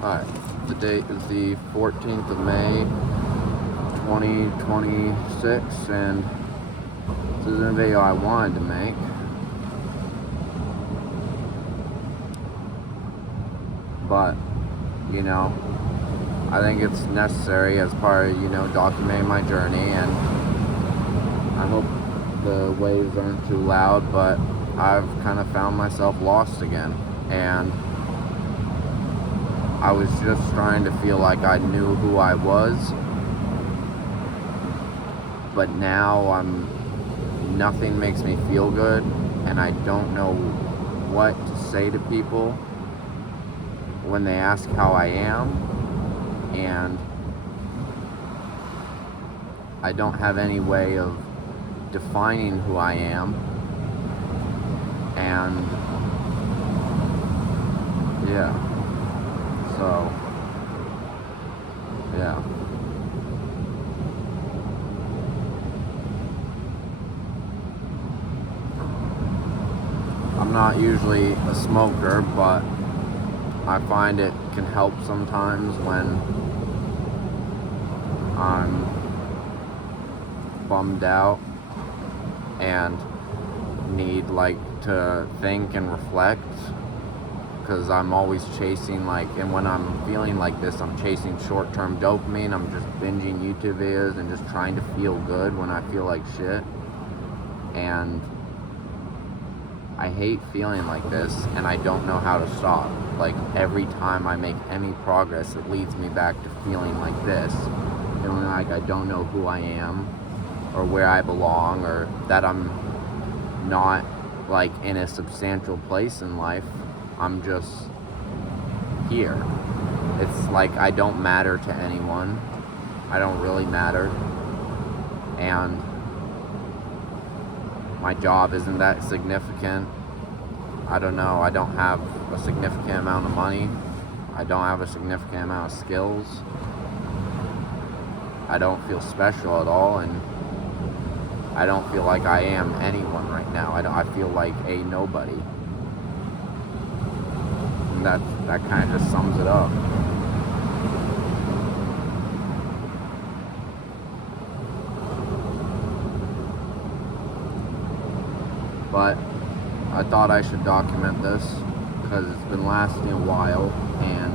Alright, the date is the 14th of May, 2026, and this is a video I wanted to make. But, I think it's necessary as part of, documenting my journey, and I hope the waves aren't too loud, but I've kind of found myself lost again, and I was just trying to feel like I knew who I was, but now nothing makes me feel good, and I don't know what to say to people when they ask how I am, and I don't have any way of defining who I am, and yeah. So, yeah. I'm not usually a smoker, but I find it can help sometimes when I'm bummed out and need to think and reflect. Because I'm always chasing, and when I'm feeling like this, I'm chasing short-term dopamine. I'm just binging YouTube videos and just trying to feel good when I feel like shit. And I hate feeling like this, and I don't know how to stop. Every time I make any progress, it leads me back to feeling like this. Feeling like I don't know who I am, or where I belong, or that I'm not, in a substantial place in life. I'm just here. It's like I don't matter to anyone. I don't really matter. And my job isn't that significant. I don't know. I don't have a significant amount of money. I don't have a significant amount of skills. I don't feel special at all, and I don't feel like I am anyone right now. I feel like a nobody. And that kind of just sums it up. But I thought I should document this because it's been lasting a while, and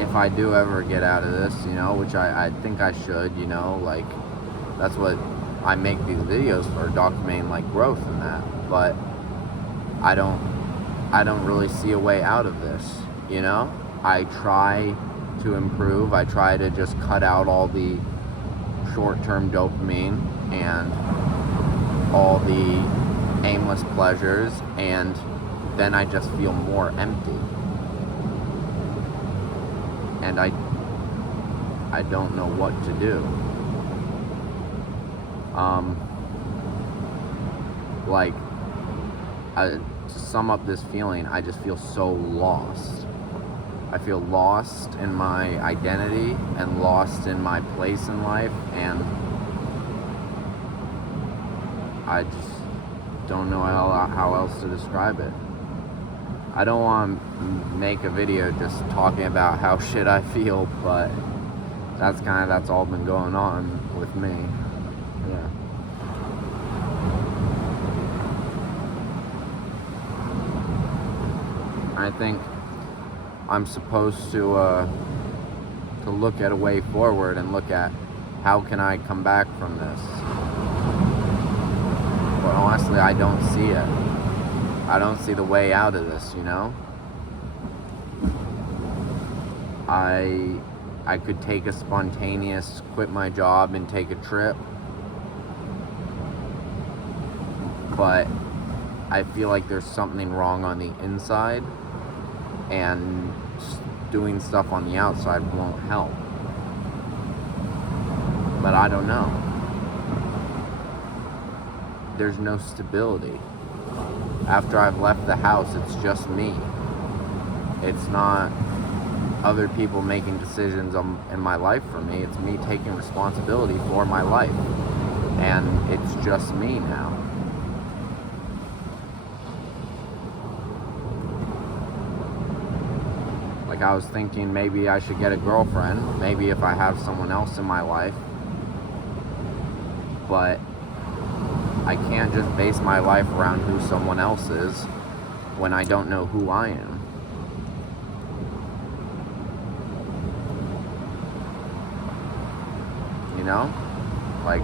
if I do ever get out of this, which I think I should, that's what I make these videos for, documenting growth and that, but I don't really see a way out of this, I try to improve. I try to just cut out all the short-term dopamine and all the aimless pleasures, and then I just feel more empty, and I don't know what to do. To sum up this feeling, I just feel so lost. I feel lost in my identity and lost in my place in life, and I just don't know how else to describe it. I don't want to make a video just talking about how shit I feel, but that's all been going on with me. Yeah. I think I'm supposed to look at a way forward and look at how can I come back from this. But honestly, I don't see it. I don't see the way out of this, I could take a spontaneous quit my job and take a trip, but I feel like there's something wrong on the inside, and doing stuff on the outside won't help. But I don't know. There's no stability. After I've left the house, it's just me. It's not other people making decisions in my life for me. It's me taking responsibility for my life. And it's just me now. Like, I was thinking maybe I should get a girlfriend, maybe if I have someone else in my life, but I can't just base my life around who someone else is when I don't know who I am. You know? Like,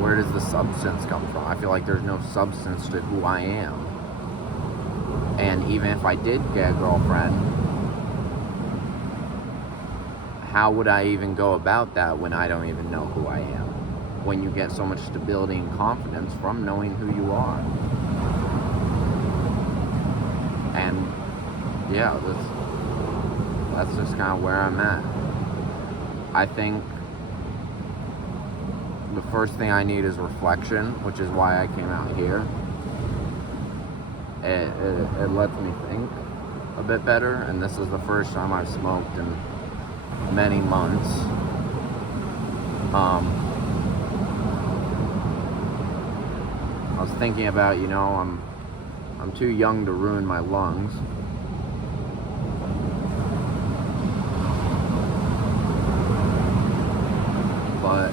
where does the substance come from? I feel like there's no substance to who I am. And even if I did get a girlfriend, how would I even go about that when I don't even know who I am? When you get so much stability and confidence from knowing who you are. And yeah, that's just kind of where I'm at. I think the first thing I need is reflection, which is why I came out here. It lets me think a bit better, and this is the first time I've smoked in many months. I was thinking about, I'm too young to ruin my lungs. But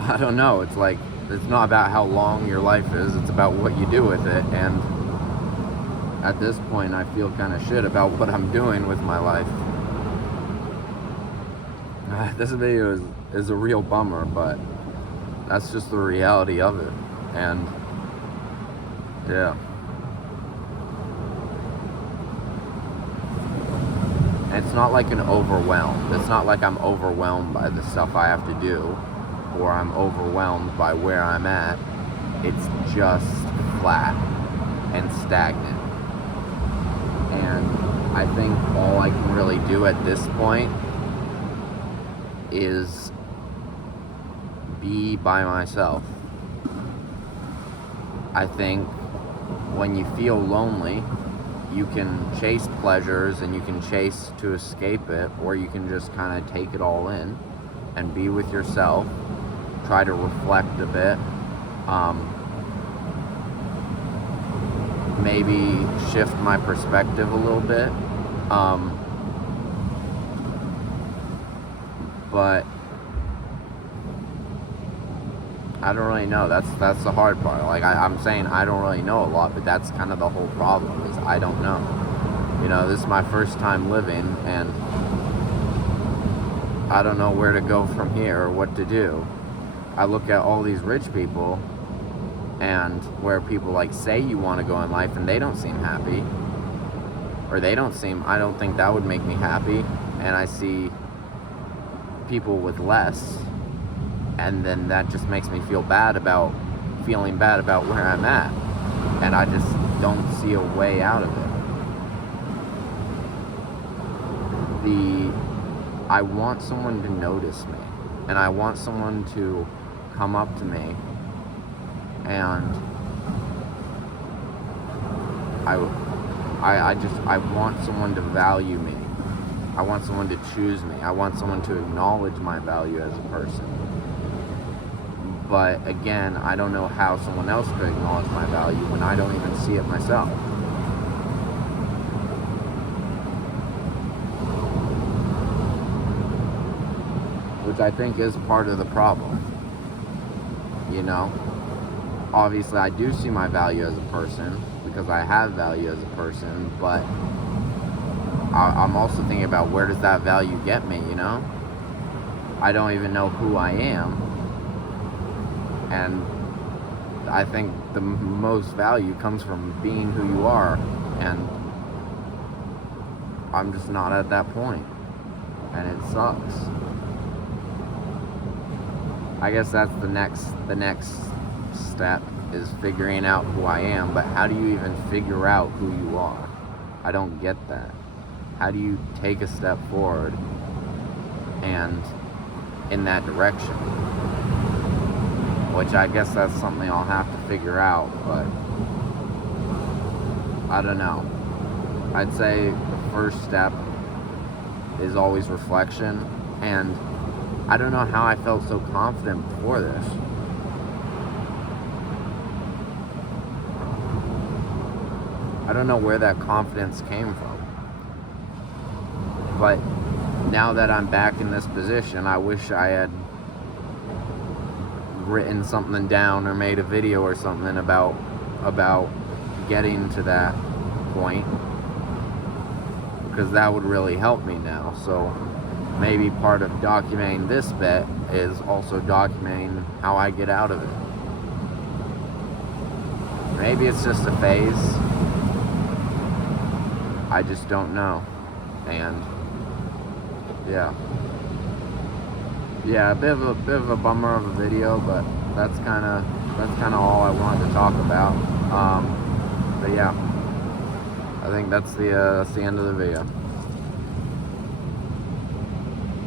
I don't know, it's like, it's not about how long your life is, it's about what you do with it. And at this point, I feel kind of shit about what I'm doing with my life. This video is a real bummer, but that's just the reality of it. And yeah. It's not like an overwhelm. It's not like I'm overwhelmed by the stuff I have to do, or I'm overwhelmed by where I'm at. It's just flat and stagnant. And I think all I can really do at this point is be by myself. I think when you feel lonely, you can chase pleasures and you can chase to escape it, or you can just kind of take it all in and be with yourself, try to reflect a bit, maybe shift my perspective a little bit, but I don't really know. That's the hard part. Like, I'm saying I don't really know a lot, but that's kind of the whole problem, is I don't know. This is my first time living, and I don't know where to go from here or what to do. I look at all these rich people, and where people like say you want to go in life, and they don't seem happy, or I don't think that would make me happy. And I see people with less, and then that just makes me feeling bad about where I'm at, and I just don't see a way out of it. I want someone to notice me, and I want someone to come up to me, and I want someone to value me. I want someone to choose me. I want someone to acknowledge my value as a person. But again, I don't know how someone else could acknowledge my value when I don't even see it myself. Which I think is part of the problem. Obviously I do see my value as a person, because I have value as a person, but I'm also thinking about, where does that value get me, I don't even know who I am. And I think the most value comes from being who you are, and I'm just not at that point, and it sucks. I guess that's the next step, is figuring out who I am. But how do you even figure out who you are? I don't get that. How do you take a step forward and in that direction? Which I guess that's something I'll have to figure out, but I don't know. I'd say the first step is always reflection, and I don't know how I felt so confident before this. I don't know where that confidence came from. But now that I'm back in this position, I wish I had written something down or made a video or something about getting to that point, because that would really help me now. So maybe part of documenting this bit is also documenting how I get out of it. Maybe it's just a phase. I just don't know. And yeah, a bit of a bummer of a video, but that's kind of all I wanted to talk about. But yeah, I think that's the end of the video.